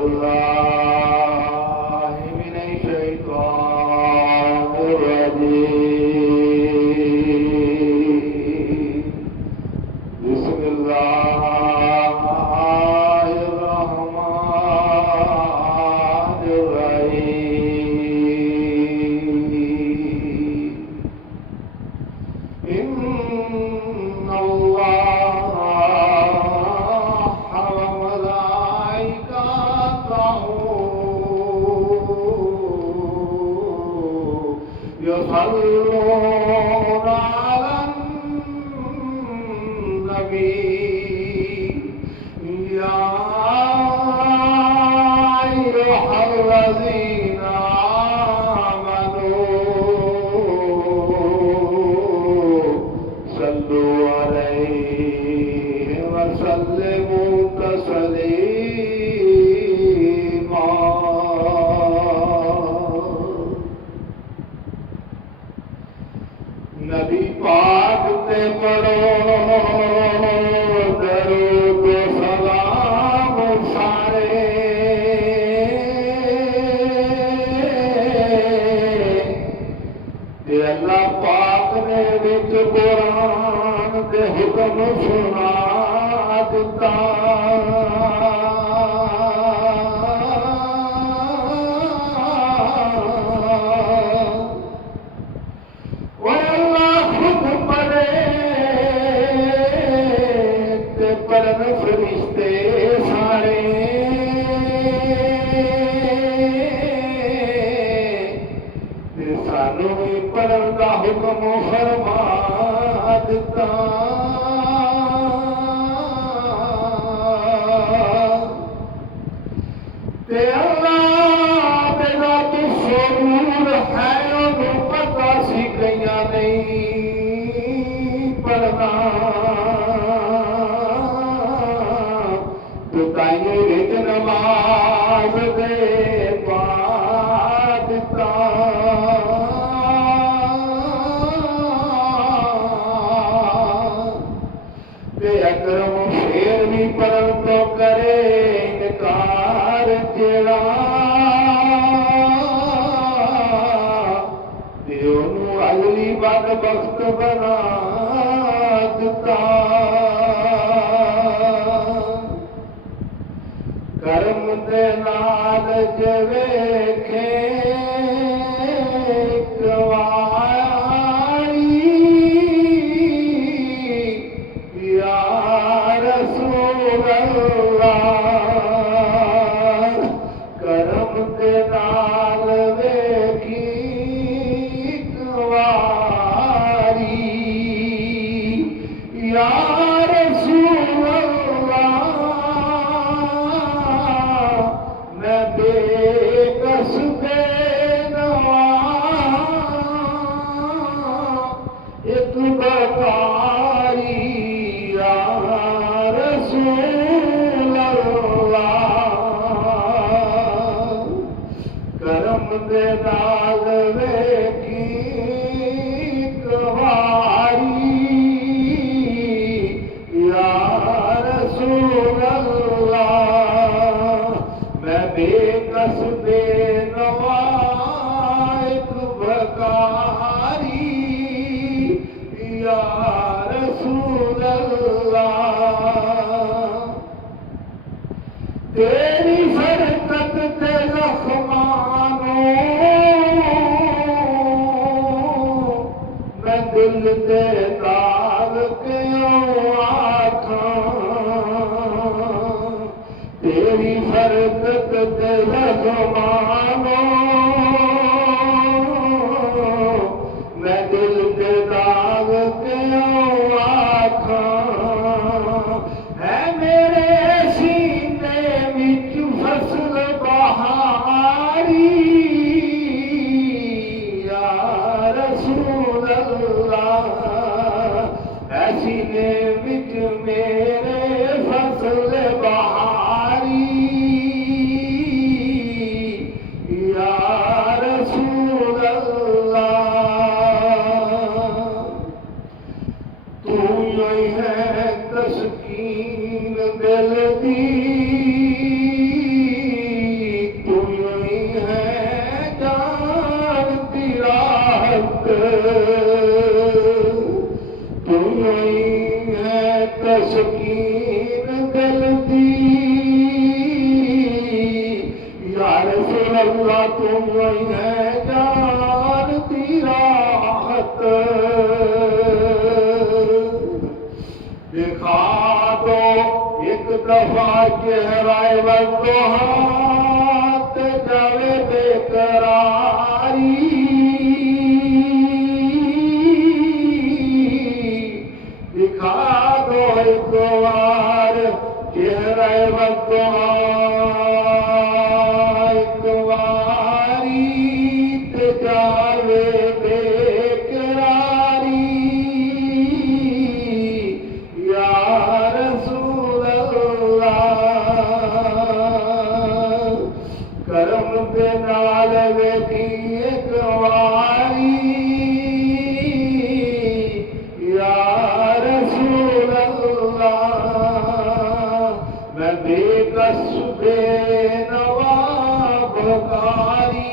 या अल्लाह तुम ही है जानती राहत, दिखा दो एक दफा चेहरा बंदो हाथ जावे बेकरारी, दिखा दो एक बार चेहरा बंदो एक बारी जावे बेकरारी, या रसूल अल्लाह करम के नाल वेखी एक बारी, या रसूल अल्लाह मैं बेकस बेनवा बकारी,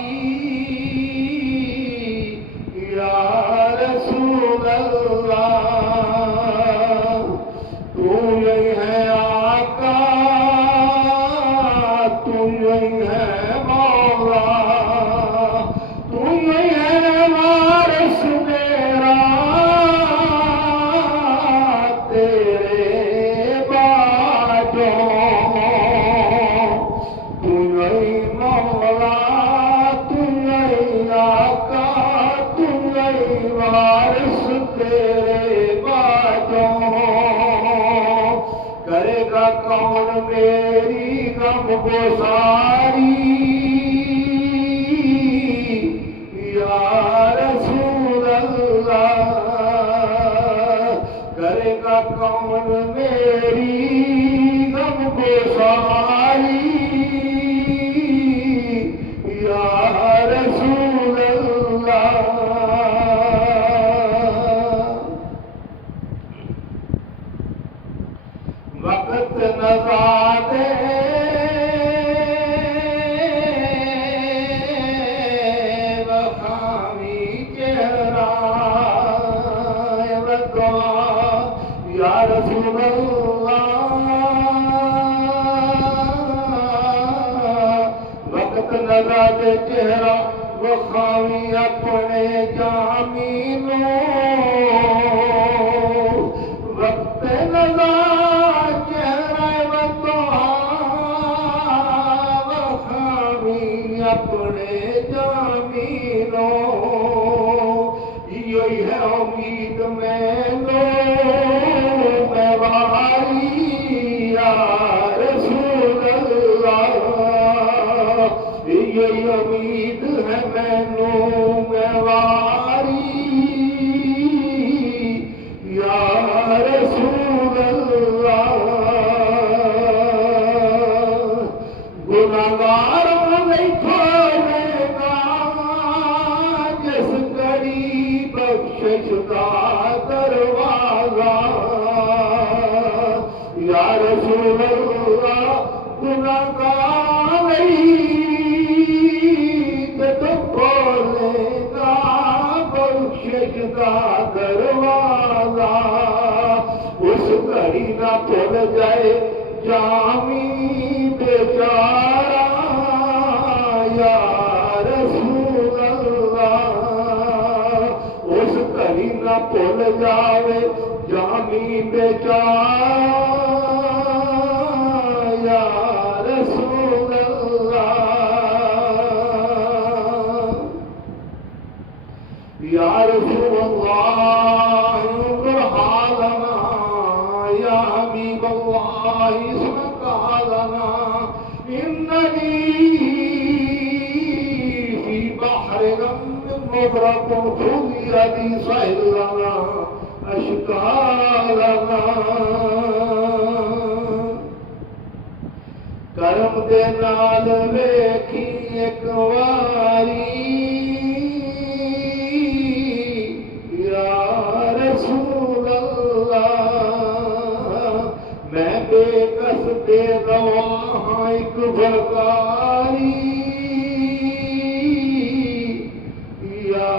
या रसूल अल्लाह तू यही है आका, तू यही है मौला, तू यही है वारिस मेरा तेरे बाजों, तू यही मौला, तू यही आका, तू यही वारिस तेरे बाजों, करेगा कौन मेरी गम गुसारी, या रसूल अल्लाह करेगा कौन मेरी गम गुसारी, या रसूल अल्लाह वक्त नज़ादे वखामी चेहरा बदो, या रसूल अल्लाह वक्त नज़ादे चेहरा वखामी अपने जामीनों, वक्त नज़ा अपने जामीनों, यही है उम्मीद मैंने मैं वारी, या रसूल अल्लाह यही उम्मीद है मैंने मैं वारी, या रसूल अल्लाह गुनाहगार नहीं खोलेगा जिस घड़ी बख्शिश का दरवाजा, या रसूल अल्लाह गुनाहगार नहीं तो खोलेगा बख्शिश का दरवाजा, उस घड़ी ना खुल जाए जामी बेचारा, या रसूल अल्लाह उस घड़ी ना भुल जावे जामी बेचारा, या रसूल अल्लाह, या रसूल अल्लाह हालना, या हबीब अल्लाह इसमक हालना, इन्ननी फी बहर गम मुगरक खुदी यदी सहिलना अशकालना, करम दे नाल वेखी एक वारी, या रसूल अल्लाह मैं बेकस दे रवा एक भरकारी, या